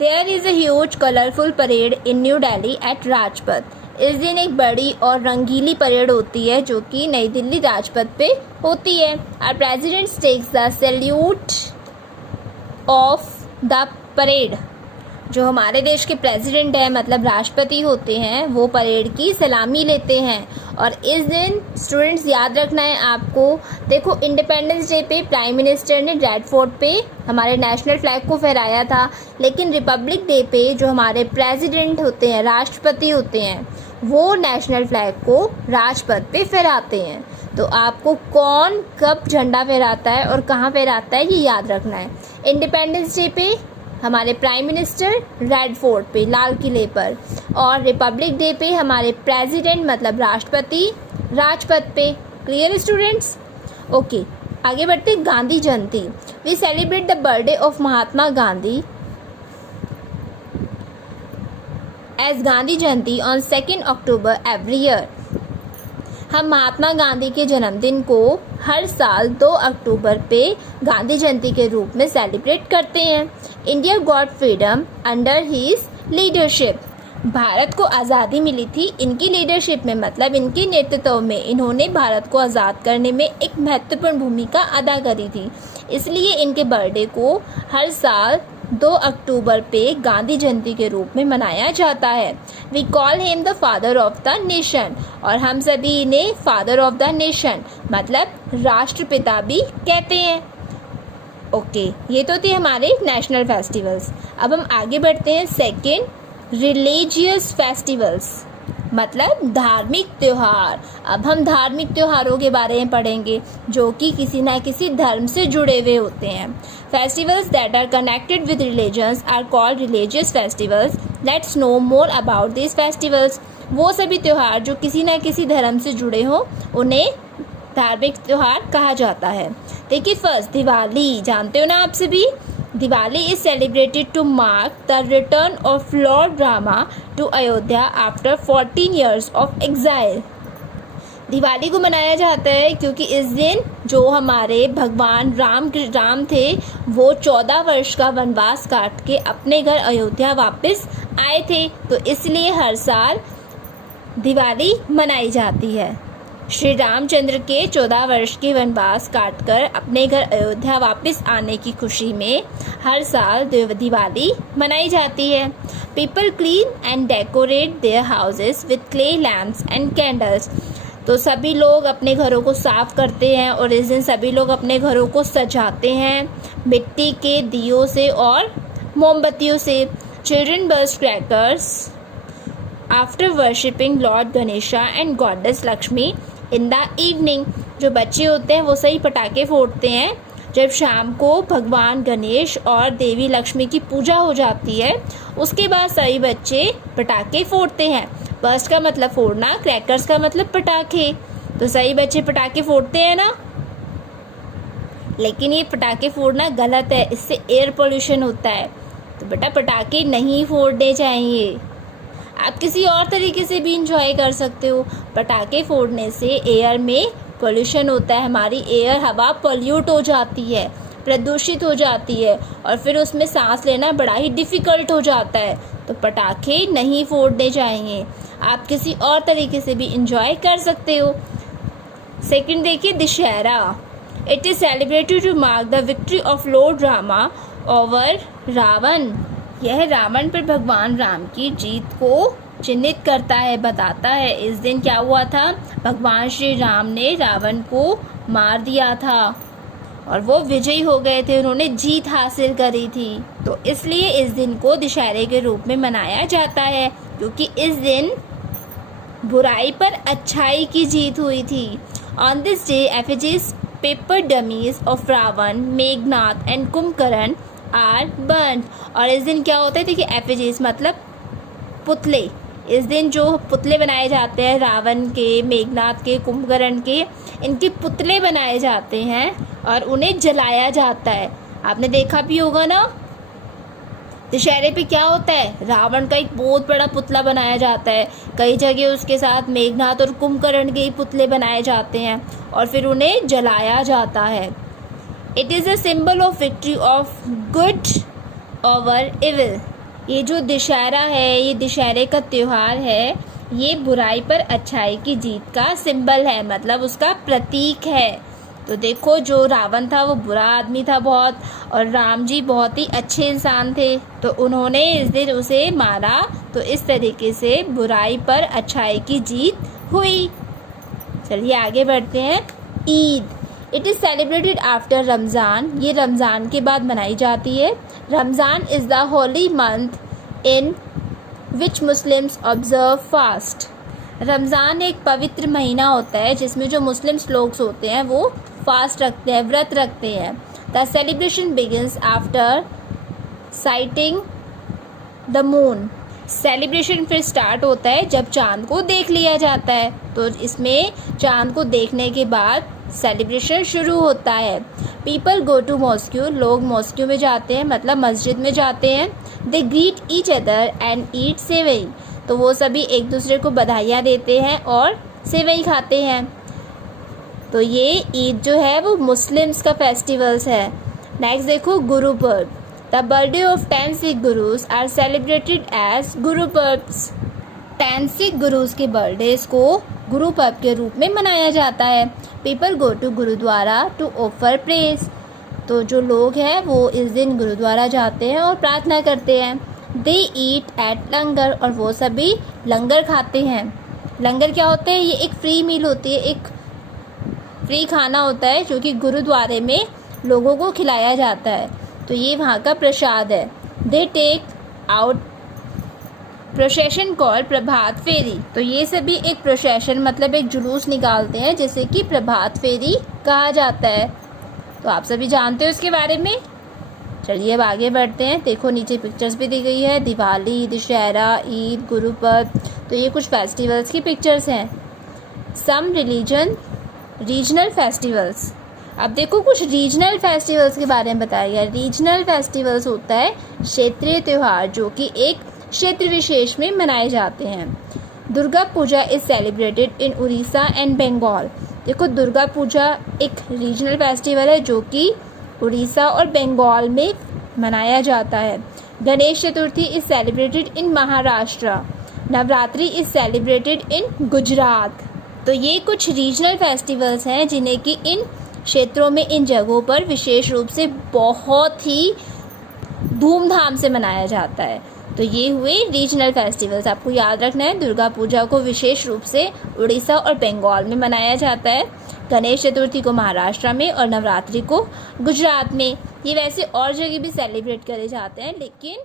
There is a huge colourful parade in New Delhi at Rajpath. इस दिन एक बड़ी और रंगीली परेड होती है जो कि नई दिल्ली राजपथ पे होती है। Our president takes the salute of the parade. जो हमारे देश के प्रेसिडेंट हैं मतलब राष्ट्रपति होते हैं वो परेड की सलामी लेते हैं। और इस दिन स्टूडेंट्स याद रखना है आपको, देखो इंडिपेंडेंस डे पे प्राइम मिनिस्टर ने रेड फोर्ट पे हमारे नेशनल फ्लैग को फहराया था, लेकिन रिपब्लिक डे पे जो हमारे प्रेसिडेंट होते हैं राष्ट्रपति होते हैं वो नेशनल फ्लैग को राजपथ पे फहराते हैं। तो आपको कौन कब झंडा फहराता है और कहाँ फहराता है ये याद रखना है। इंडिपेंडेंस डे पे हमारे प्राइम मिनिस्टर रेड फोर्ट पे लाल किले पर, और रिपब्लिक डे पे हमारे प्रेसिडेंट मतलब राष्ट्रपति राजपथ पे। Clear students? ओके, आगे बढ़ते Gandhi Jayanti. We celebrate the birthday of Mahatma Gandhi as Gandhi Jayanti on 2 October every year. हम महात्मा गांधी के जन्मदिन को हर साल 2 अक्टूबर पे गांधी जयंती के रूप में सेलिब्रेट करते हैं। India got freedom under his leadership. Bharat को आज़ादी मिली थी इनकी लीडरशिप में, मतलब इनके नेतृत्व में। इन्होंने भारत को आज़ाद करने में एक महत्वपूर्ण भूमिका अदा करी थी, इसलिए इनके बर्थडे को हर साल 2 अक्टूबर पे गांधी जयंती के रूप में मनाया जाता है। We call him the father of the nation, और हम सभी इन्हें फादर ऑफ द नेशन मतलब राष्ट्रपिता भी कहते हैं। ओके, ये तो थे हमारे नेशनल फेस्टिवल्स। अब हम आगे बढ़ते हैं सेकेंड, रिलीजियस फेस्टिवल्स मतलब धार्मिक त्यौहार। अब हम धार्मिक त्योहारों के बारे में पढ़ेंगे जो कि किसी न किसी धर्म से जुड़े हुए होते हैं। Festivals that are connected with religions are called religious festivals. Let's know more about this festivals. वो सभी त्यौहार जो किसी न किसी धर्म से जुड़े हो उन्हें धार्मिक त्यौहार कहा जाता है। देखिए फर्स्ट, दिवाली। जानते हो ना आप सभी, Diwali is celebrated to mark the return of Lord Rama to Ayodhya after 14 years of exile. Diwali को मनाया जाता है क्योंकि इस दिन जो हमारे भगवान राम थे वो 14 वर्ष का वनवास काट के अपने घर अयोध्या वापस आए थे, तो इसलिए हर साल दिवाली मनाई जाती है। श्री रामचंद्र के 14 वर्ष के वनवास काटकर अपने घर अयोध्या वापस आने की खुशी में हर साल दिवाली मनाई जाती है। People clean and decorate their houses with clay lamps and candles. तो सभी लोग अपने घरों को साफ करते हैं और इस दिन सभी लोग अपने घरों को सजाते हैं मिट्टी के दियों से और मोमबत्तियों से। Children burst crackers after worshipping Lord Ganesha and goddess Lakshmi in the evening. जो बच्चे होते हैं वो सही पटाखे फोड़ते हैं जब शाम को भगवान गणेश और देवी लक्ष्मी की पूजा हो जाती है। उसके बाद सभी बच्चे पटाखे फोड़ते हैं। बर्स्ट का मतलब फोड़ना, क्रैकर्स का मतलब पटाखे। तो सही बच्चे पटाखे फोड़ते हैं ना, लेकिन ये पटाखे फोड़ना गलत है, इससे एयर पोल्यूशन होता है। तो बेटा पटाखे नहीं फोड़ने चाहिए। आप किसी और तरीके से भी इंजॉय कर सकते हो। पटाखे फोड़ने से एयर में पोल्यूशन होता है, हमारी एयर हवा पोल्यूट हो जाती है, प्रदूषित हो जाती है और फिर उसमें सांस लेना बड़ा ही डिफ़िकल्ट हो जाता है। तो पटाखे नहीं फोड़ने चाहिए, आप किसी और तरीके से भी इंजॉय कर सकते हो। सेकंड देखिए Dussehra. It is celebrated to mark the victory of Lord Rama over Ravan. यह रावण पर भगवान राम की जीत को चिन्हित करता है, बताता है। इस दिन क्या हुआ था, भगवान श्री राम ने रावण को मार दिया था और वो विजयी हो गए थे, उन्होंने जीत हासिल करी थी। तो इसलिए इस दिन को दशहरे के रूप में मनाया जाता है क्योंकि इस दिन बुराई पर अच्छाई की जीत हुई थी। On this day effigies paper dummies of Ravan, Meghnath and Kumbhakarna are burn. और इस दिन क्या होता है, देखिए एफिजीज मतलब पुतले। इस दिन जो पुतले बनाए जाते हैं रावण के, मेघनाथ के, कुंभकर्ण के, इनके पुतले बनाए जाते हैं और उन्हें जलाया जाता है। आपने देखा भी होगा ना, दशहरे पे क्या होता है, रावण का एक बहुत बड़ा पुतला बनाया जाता है। कई जगह उसके साथ मेघनाथ और कुंभकर्ण के पुतले बनाए जाते हैं और फिर उन्हें जलाया जाता है। It is a symbol of victory of good over evil. ये जो दशहरा है, ये दशहरे का त्यौहार है, ये बुराई पर अच्छाई की जीत का सिंबल है, मतलब उसका प्रतीक है। तो देखो, जो रावण था वो बुरा आदमी था बहुत, और राम जी बहुत ही अच्छे इंसान थे, तो उन्होंने इस दिन उसे मारा। तो इस तरीके से बुराई पर अच्छाई की जीत हुई। चलिए आगे बढ़ते हैं। Eid, it is celebrated after Ramzan, ये रमज़ान के बाद मनाई जाती है। Ramzan is the Holi month in which Muslims observe fast. Ramzan एक पवित्र महीना होता है जिसमें जो मुस्लिम्स लोग होते हैं वो फास्ट रखते हैं, व्रत रखते हैं। The celebration begins after sighting the moon. Celebration फिर स्टार्ट होता है जब चांद को देख लिया जाता है। तो इसमें चांद को देखने के बाद सेलिब्रेशन शुरू होता है। पीपल गो टू मॉस्क्यू, लोग मॉस्क्यू में जाते हैं, मतलब मस्जिद में जाते हैं। They greet each other and eat sevai, तो वो सभी एक दूसरे को बधाइयाँ देते हैं और सेवई खाते हैं। तो ये ईद जो है वो मुस्लिम्स का फेस्टिवल्स है। नेक्स्ट देखो, Guru Parv, the birthday of 10 Sikh gurus are celebrated as Guru Parvs. 10 Sikh gurus के बर्थडेज को गुरु पर्व के रूप में मनाया जाता है। People go to gurdwara to offer praise, तो जो लोग हैं वो इस दिन गुरुद्वारा जाते हैं और प्रार्थना करते हैं। दे ईट एट लंगर, और वो सभी लंगर खाते हैं। लंगर क्या होता है? ये एक फ्री मील होती है, एक फ्री खाना होता है जो कि गुरुद्वारे में लोगों को खिलाया जाता है। तो ये वहाँ का प्रसाद है। They take out procession call Prabhat Pheri, तो ये सभी एक प्रोसेशन मतलब एक जुलूस निकालते हैं जिसे कि प्रभात फेरी कहा जाता है। तो आप सभी जानते हो इसके बारे में। चलिए अब आगे बढ़ते हैं। देखो नीचे पिक्चर्स भी दी गई है, दिवाली, दशहरा, ईद, गुरु पर्व। तो ये कुछ फेस्टिवल्स की पिक्चर्स हैं। सम रीजनल फेस्टिवल्स। अब देखो कुछ रीजनल फेस्टिवल्स के बारे में बताया गया। रीजनल फेस्टिवल्स होता है क्षेत्रीय त्यौहार जो कि एक क्षेत्र विशेष में मनाए जाते हैं। Durga Puja is celebrated in Orissa and Bengal. देखो, दुर्गा पूजा एक रीजनल फेस्टिवल है जो कि उड़ीसा और बंगाल में मनाया जाता है। Ganesh Chaturthi is celebrated in Maharashtra. Navratri is celebrated in Gujarat. तो ये कुछ रीजनल फेस्टिवल्स हैं जिन्हें कि इन क्षेत्रों में, इन जगहों पर विशेष रूप से बहुत ही धूमधाम से मनाया जाता है। तो ये हुए रीजनल फेस्टिवल्स। आपको याद रखना है, दुर्गा पूजा को विशेष रूप से उड़ीसा और बंगाल में मनाया जाता है, गणेश चतुर्थी को महाराष्ट्र में और नवरात्रि को गुजरात में। ये वैसे और जगह भी सेलिब्रेट करे जाते हैं, लेकिन